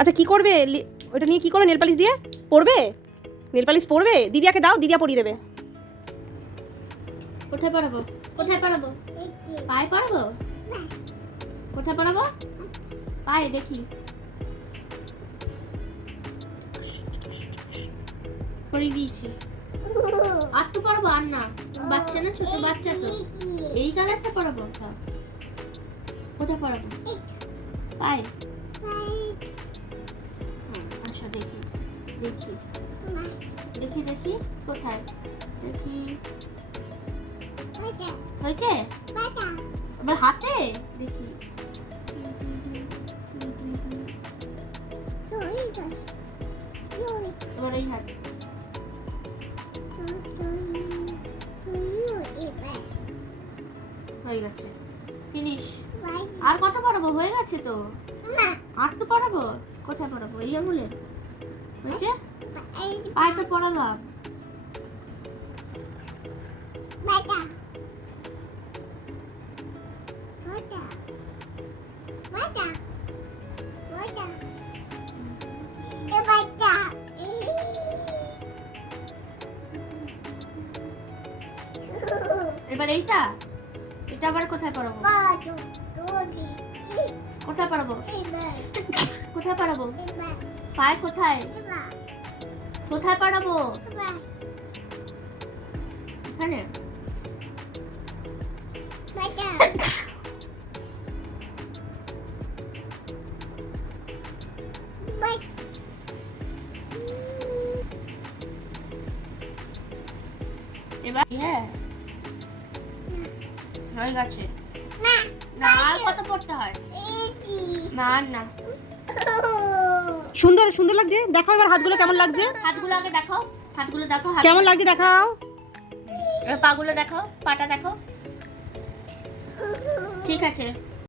আচ্ছা কি করবে? ওটা নিয়ে কি করবে? নেলপালিশ দিয়ে? পড়বে নেলপালিশ পড়বে দিদিয়াকে দাও, দিদিয়া পরিয়ে দেবে। কোথায় পড়াবো? কোথায় পড়াবো? পায়ে পড়াবো? কোথায় পড়াবো? পায়ে, দেখি। পরিয়ে দিয়েছি। আর তো পড়াবো আর না। বাচ্চা না, ছোট বাচ্চা তো। এই কালারটা পড়াবো। কোথায় পড়াবো? পায়ে। আচ্ছা দেখি দেখি। দেখি দেখি কোথায়? দেখি। হয়েছে আবার হাতে? দেখি। এবার এই হাতে। হয়ে গেছে। ফিনিশ আর কত পড়াবো? হয়ে গেছে তো? আর তো পড়াবো? কোথায় পড়াবো? এই আঙুলে? হয়েছে? পায়ে তো পড়ালাম। এবার এইটা? এটা আবার কোথায় পড়াবো? কোথায় পড়াবো কোথায় পড়াবো পায়ে কোথায়? কোথায় পড়াবো এখানে? এবার? হ্যাঁ। হয়ে গেছে। না। আর কত পড়তে হয়? না না সুন্দর সুন্দর লাগছে? দেখাও এবার হাতগুলো কেমন লাগছে? হাতগুলো আগে দেখাও হাতগুলো দেখো কেমন লাগছে দেখাও? পাগুলো দেখাও পাটা দেখো ঠিক আছে।